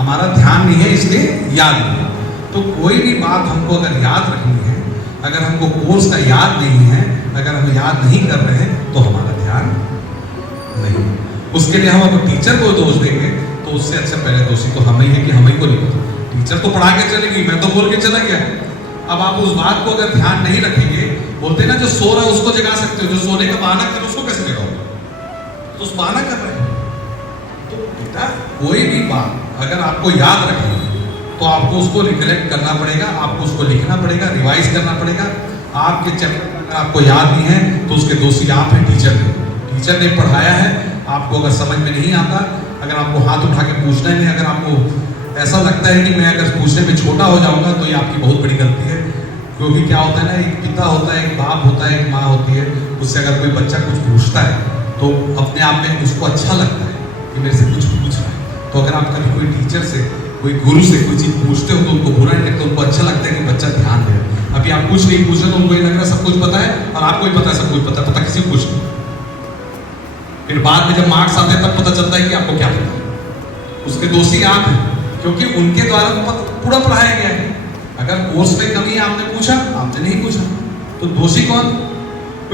हमारा ध्यान नहीं है इसलिए याद नहीं। तो कोई भी बात हमको अगर याद रखनी है, अगर हमको कोर्स का याद नहीं है, अगर हम याद नहीं कर रहे हैं तो हमारा ध्यान नहीं। उसके लिए हम अगर टीचर को दोष देंगे तो उससे अच्छा पहले दोषी तो हम ही है कि हम ही को नहीं पता। टीचर तो पढ़ा के चलेगी, मैं तो बोल के चला गया। अब आप उस बात को अगर ध्यान नहीं रखेंगे, बोलते ना जो सो रहा है उसको जगा सकते हो, जो सोने का बहाना कर उसको कैसे जगाओगे? तो उस बहाना कर रहे हैं। तो बेटा कोई भी बात अगर आपको याद रखनी है तो आपको उसको रिकलेक्ट करना पड़ेगा, आपको उसको लिखना पड़ेगा, रिवाइज करना पड़ेगा। आपके चैप्टर अगर आपको याद नहीं है तो उसके दोषी आप हैं, टीचर ने। टीचर ने पढ़ाया है, आपको अगर समझ में नहीं आता, अगर आपको हाथ उठा के पूछना ही नहीं, अगर आपको ऐसा लगता है कि मैं अगर पूछने में छोटा हो जाऊंगा तो ये आपकी बहुत बड़ी गलती है। क्योंकि क्या होता है ना, एक पिता होता है, एक बाप होता है, एक माँ होती है, उससे अगर कोई बच्चा कुछ पूछता है तो अपने आप में उसको अच्छा लगता है कि मेरे से कुछ पूछ रहा है। तो अगर आप कभी कोई टीचर से, कोई गुरु से कोई चीज पूछते हो तो उनको बुरा नहीं लगता, उनको अच्छा लगता है कि बच्चा ध्यान दे। अभी आप कुछ नहीं पूछ रहे तो उनको ये लग रहा है सब कुछ पता है, और आपको ही पता है सब कुछ पता किसी को कुछ नहीं। फिर बाद में जब मार्क्स आते हैं तब पता चलता है कि आपको क्या पता है। उसके दोषी आप हैं, क्योंकि उनके द्वारा पूरा पढ़ाया गया है। अगर कोर्स में कमी आपने पूछा, आपने नहीं पूछा, तो दोषी कौन?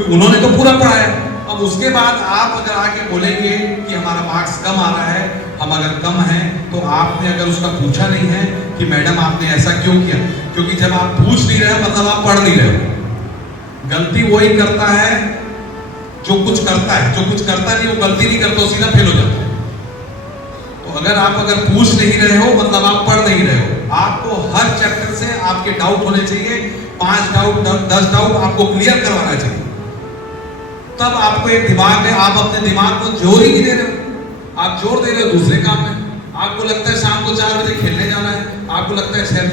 उन्होंने तो पूरा पढ़ाया। अब उसके बाद आप अगर आके बोलेंगे कि हमारा मार्क्स कम आ रहा है, हम अगर कम हैं, तो आपने अगर उसका पूछा नहीं है कि मैडम आपने ऐसा क्यों किया, क्योंकि जब आप पूछ नहीं रहे हो मतलब आप पढ़ नहीं रहे हो। गलती वही करता है जो कुछ करता है, जो कुछ करता नहीं वो गलती नहीं करता, वो सीधा फेल हो जाता है। तो अगर पूछ नहीं रहे हो मतलब आप पढ़ नहीं रहे हो। आपको हर चैप्टर से आपके डाउट होने चाहिए, 5 डाउट 10 डाउट आपको क्लियर करवाना चाहिए। तब आपको एक दिमाग में, आप अपने दिमाग को जोर ही नहीं दे रहे हो, आप जोर दे रहे हो दूसरे काम में। आपको लगता है शाम को 4 बजे खेलने जाना है, आपको लगता है शहर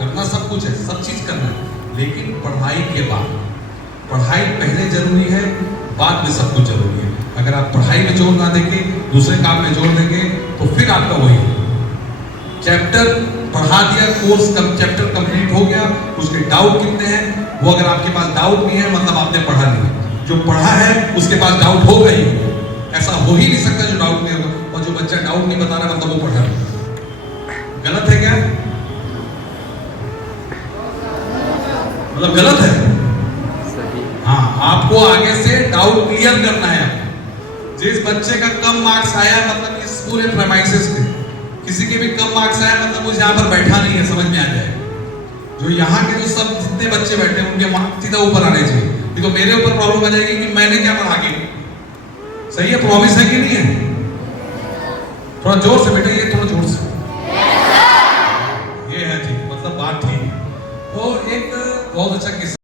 करना सब कुछ है, सब चीज करना है, लेकिन पढ़ाई के बाद, पढ़ाई पहले जरूरी है, बाद में सब कुछ जरूरी है। अगर आप पढ़ाई में जोर ना देंगे, दूसरे काम में जोर देंगे, तो फिर आपका वही चैप्टर पढ़ा दिया, कोर्स चैप्टर कंप्लीट हो गया, उसके डाउट कितने हैं, वो अगर आपके पास डाउट नहीं है मतलब आपने पढ़ा नहीं है। जो पढ़ा है उसके पास डाउट होगा ही, ऐसा हो ही नहीं सकता जो डाउट नहीं होगा। और जो बच्चा डाउट नहीं बता रहा मतलब वो पढ़ा नहीं। गलत है क्या? मतलब गलत है? हाँ, आपको आगे से डाउट क्लियर करना है। जिस बच्चे का कम मार्क्स आया मतलब इस पूरे प्रेमाइसेस में किसी के भी कम मार्क्स आया मतलब मुझे यहाँ पर बैठा नहीं है, समझ में आ जाए। जो यहाँ के जो सब जितने बच्चे बैठे हैं उनके मार्क्स सीधा ऊपर आने चाहिए। तो मेरे ऊपर प्रॉब्लम आ जाएगी कि मैंने क्या पढ़ा के। सही है? प्रॉमिस है कि नहीं है? थोड़ा जोर से बेटा, ये थोड़ा जोर से, ये है ठीक, मतलब बात ठीक है। तो एक बहुत अच्छा किस्सा